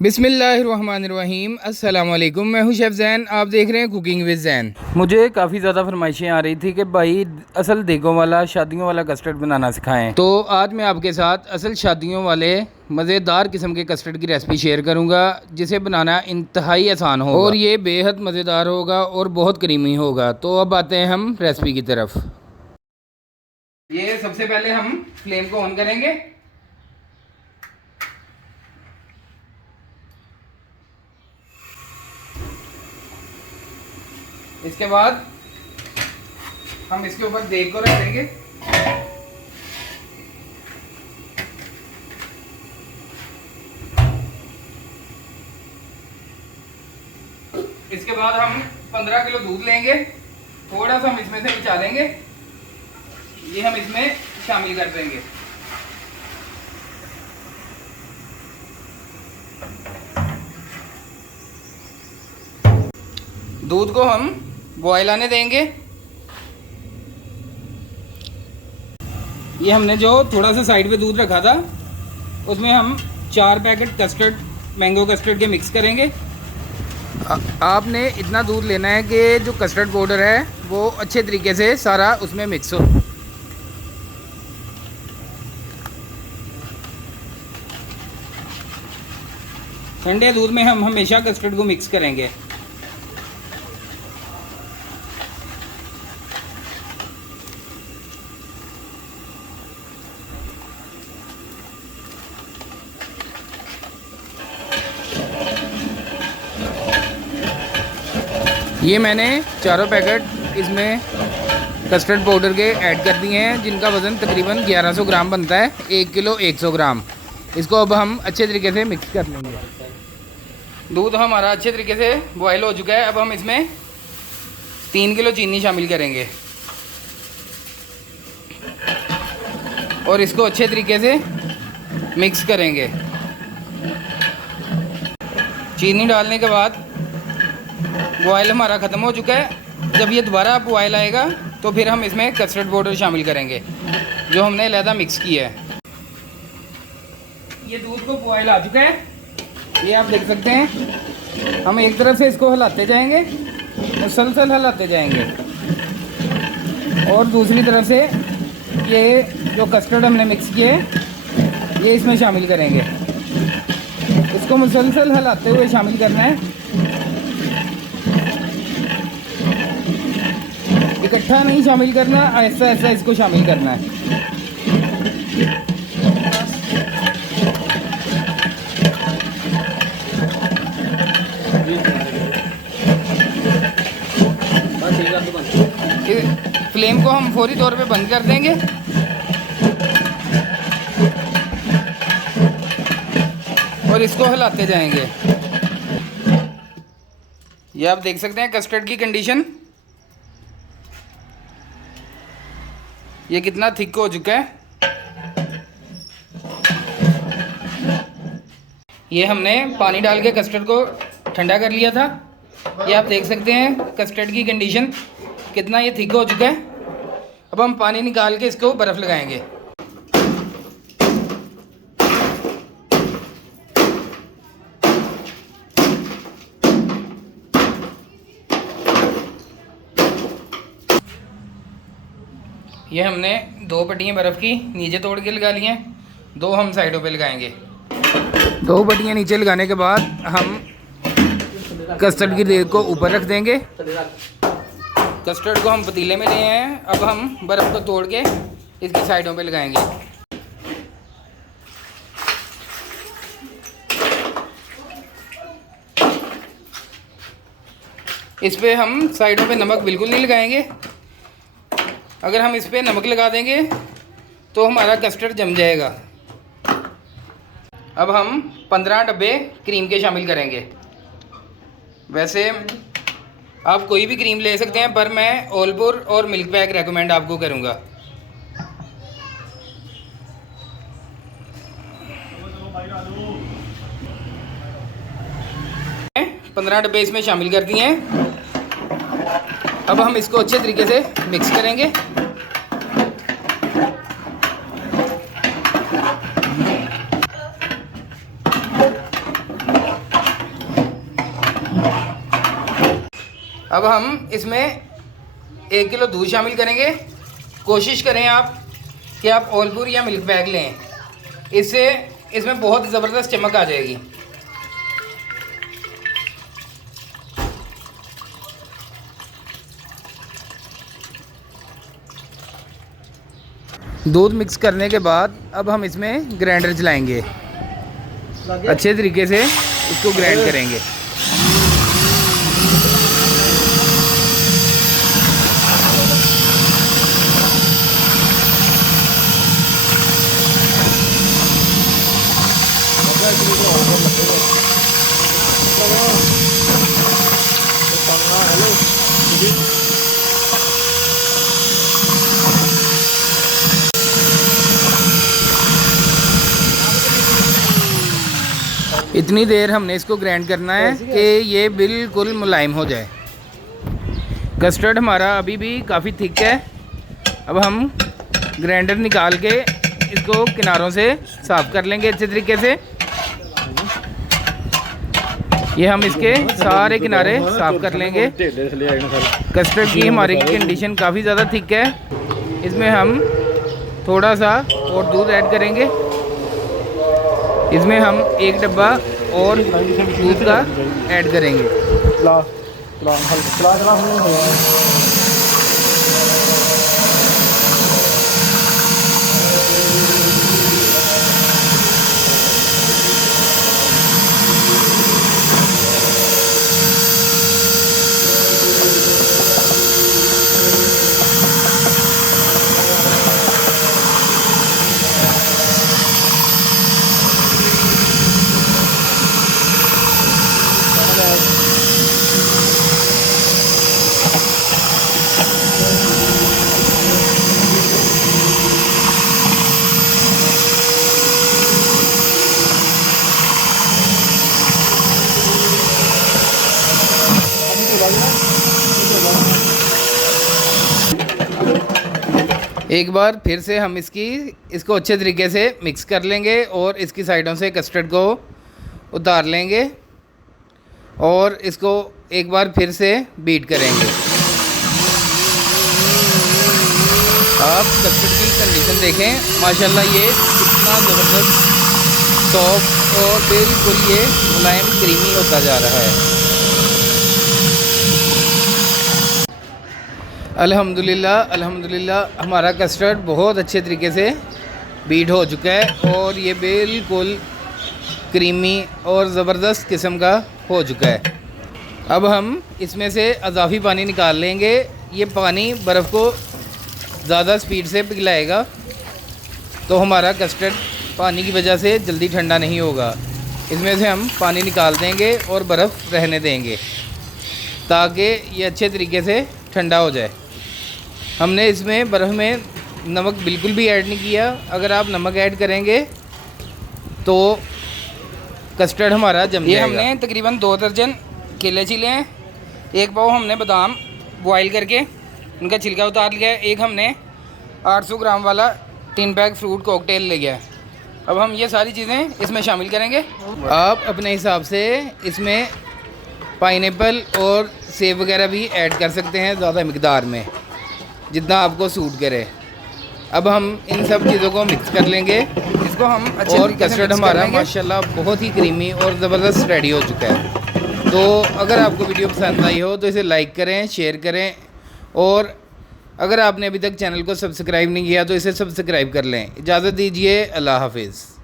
बिस्मिल्लाहिर्रहमानिर्रहीम। अस्सलाम वालेकुम। मैं हूं शेफ़ ज़ैन, आप देख रहे हैं कुकिंग विद ज़ैन। मुझे काफ़ी ज़्यादा फरमाइशें आ रही थी कि भाई असल देगों वाला शादियों वाला कस्टर्ड बनाना सिखाएं। तो आज मैं आपके साथ असल शादियों वाले मज़ेदार किस्म के कस्टर्ड की रेसिपी शेयर करूंगा, जिसे बनाना इंतहाई आसान होगा और ये बेहद मज़ेदार होगा और बहुत क्रीमी होगा। तो अब आते हैं हम रेसिपी की तरफ। ये सबसे पहले हम फ्लेम को ऑन करेंगे। इसके बाद हम इसके ऊपर देग को रख देंगे। इसके बाद हम 15 किलो दूध लेंगे, थोड़ा सा हम इसमें से बचा लेंगे, ये हम इसमें शामिल कर देंगे। दूध को हम बॉयल आने देंगे। ये हमने जो थोड़ा सा साइड पे दूध रखा था, उसमें हम 4 पैकेट कस्टर्ड, मैंगो कस्टर्ड के मिक्स करेंगे। आपने इतना दूध लेना है कि जो कस्टर्ड पाउडर है वो अच्छे तरीके से सारा उसमें मिक्स हो। ठंडे दूध में हम हमेशा कस्टर्ड को मिक्स करेंगे। ये मैंने चारों पैकेट इसमें कस्टर्ड पाउडर के ऐड कर दिए हैं, जिनका वज़न तकरीबन 1100 ग्राम बनता है, 1 किलो 100 ग्राम। इसको अब हम अच्छे तरीके से मिक्स कर लेंगे। दूध हमारा अच्छे तरीके से बॉयल हो चुका है। अब हम इसमें 3 किलो चीनी शामिल करेंगे और इसको अच्छे तरीके से मिक्स करेंगे। चीनी डालने के बाद बॉयल हमारा ख़त्म हो चुका है। जब ये दोबारा बॉयल आएगा तो फिर हम इसमें कस्टर्ड पाउडर शामिल करेंगे जो हमने अलहदा मिक्स किया है। ये दूध को बॉयल आ चुका है, ये आप देख सकते हैं। हम एक तरफ से इसको हिलाते जाएंगे, मुसलसल हिलाते जाएंगे, और दूसरी तरफ से ये जो कस्टर्ड हमने मिक्स किए ये इसमें शामिल करेंगे। इसको मुसलसल हिलाते हुए शामिल करना है, इकट्ठा नहीं शामिल करना, ऐसा ऐसा इसको शामिल करना है। फ्लेम को हम फौरी तौर पे बंद कर देंगे और इसको हिलाते जाएंगे। ये आप देख सकते हैं कस्टर्ड की कंडीशन, ये कितना थिक हो चुका है। ये हमने पानी डाल के कस्टर्ड को ठंडा कर लिया था। ये आप देख सकते हैं कस्टर्ड की कंडीशन कितना ये थिक हो चुका है। अब हम पानी निकाल के इसको बर्फ़ लगाएंगे। ये हमने 2 पट्टियाँ बर्फ़ की नीचे तोड़ के लगा ली हैं, 2 हम साइडों पे लगाएंगे। 2 पट्टियाँ नीचे लगाने के बाद हम कस्टर्ड की देग को ऊपर रख देंगे। कस्टर्ड को हम पतीले में ले आए हैं। अब हम बर्फ़ को तोड़ के इसकी साइडों पे लगाएंगे। इस पे हम साइडों पे नमक बिल्कुल नहीं लगाएंगे। अगर हम इस पे नमक लगा देंगे तो हमारा कस्टर्ड जम जाएगा। अब हम 15 डब्बे क्रीम के शामिल करेंगे। वैसे आप कोई भी क्रीम ले सकते हैं, पर मैं ओलपुर और मिल्क पैक रेकमेंड आपको करूँगा। 15 डब्बे इसमें शामिल कर दिए हैं। अब हम इसको अच्छे तरीके से मिक्स करेंगे। अब हम इसमें 1 किलो दूध शामिल करेंगे। कोशिश करें आप कि आप ओलपुर या मिल्क बैग लें, इससे इसमें बहुत ज़बरदस्त चमक आ जाएगी। दूध मिक्स करने के बाद अब हम इसमें ग्राइंडर चलाएंगे, अच्छे तरीके से इसको ग्राइंड करेंगे। इतनी देर हमने इसको ग्राइंड करना है कि ये बिल्कुल मुलायम हो जाए। कस्टर्ड हमारा अभी भी काफ़ी थिक है। अब हम ग्राइंडर निकाल के इसको किनारों से साफ़ कर लेंगे अच्छे तरीके से। ये हम इसके सारे किनारे साफ़ कर लेंगे। कस्टर्ड की हमारी कंडीशन काफ़ी ज़्यादा थिक है। इसमें हम थोड़ा सा और दूध ऐड करेंगे। इसमें हम 1 डब्बा और दूध का ऐड करेंगे। एक बार फिर से हम इसको अच्छे तरीके से मिक्स कर लेंगे और इसकी साइडों से कस्टर्ड को उतार लेंगे और इसको एक बार फिर से बीट करेंगे। आप कस्टर्ड की कंडीशन देखें, माशाल्लाह ये कितना ज़बरदस्त सॉफ्ट और बिल्कुल ये मुलायम क्रीमी होता जा रहा है। अल्हम्दुलिल्लाह अल्हम्दुलिल्लाह हमारा कस्टर्ड बहुत अच्छे तरीके से बीट हो चुका है और ये बिल्कुल क्रीमी और ज़बरदस्त किस्म का हो चुका है। अब हम इसमें से अज़ाफ़ी पानी निकाल लेंगे। ये पानी बर्फ़ को ज़्यादा स्पीड से पिघलाएगा, तो हमारा कस्टर्ड पानी की वजह से जल्दी ठंडा नहीं होगा। इसमें से हम पानी निकाल देंगे और बर्फ़ रहने देंगे ताकि ये अच्छे तरीके से ठंडा हो जाए। हमने इसमें बर्फ़ में नमक बिल्कुल भी ऐड नहीं किया। अगर आप नमक ऐड करेंगे तो कस्टर्ड हमारा जम जाएगा। ये हमने तकरीबन 2 दर्जन केले छीले हैं। 1 पाव हमने बादाम बॉयल करके उनका छिलका उतार लिया है। एक हमने 800 ग्राम वाला 3 पैक फ्रूट कॉकटेल ले गया है। अब हम ये सारी चीज़ें इसमें शामिल करेंगे। आप अपने हिसाब से इसमें पाइनएप्पल और सेब वगैरह भी ऐड कर सकते हैं, ज़्यादा मकदार में जितना आपको सूट करे। अब हम इन सब चीज़ों को मिक्स कर लेंगे इसको हम अच्छे और कस्टर्ड हमारा माशाल्लाह बहुत ही क्रीमी और ज़बरदस्त रेडी हो चुका है। तो अगर आपको वीडियो पसंद आई हो तो इसे लाइक करें, शेयर करें और अगर आपने अभी तक चैनल को सब्सक्राइब नहीं किया तो इसे सब्सक्राइब कर लें। इजाज़त दीजिए, अल्लाह हाफिज़।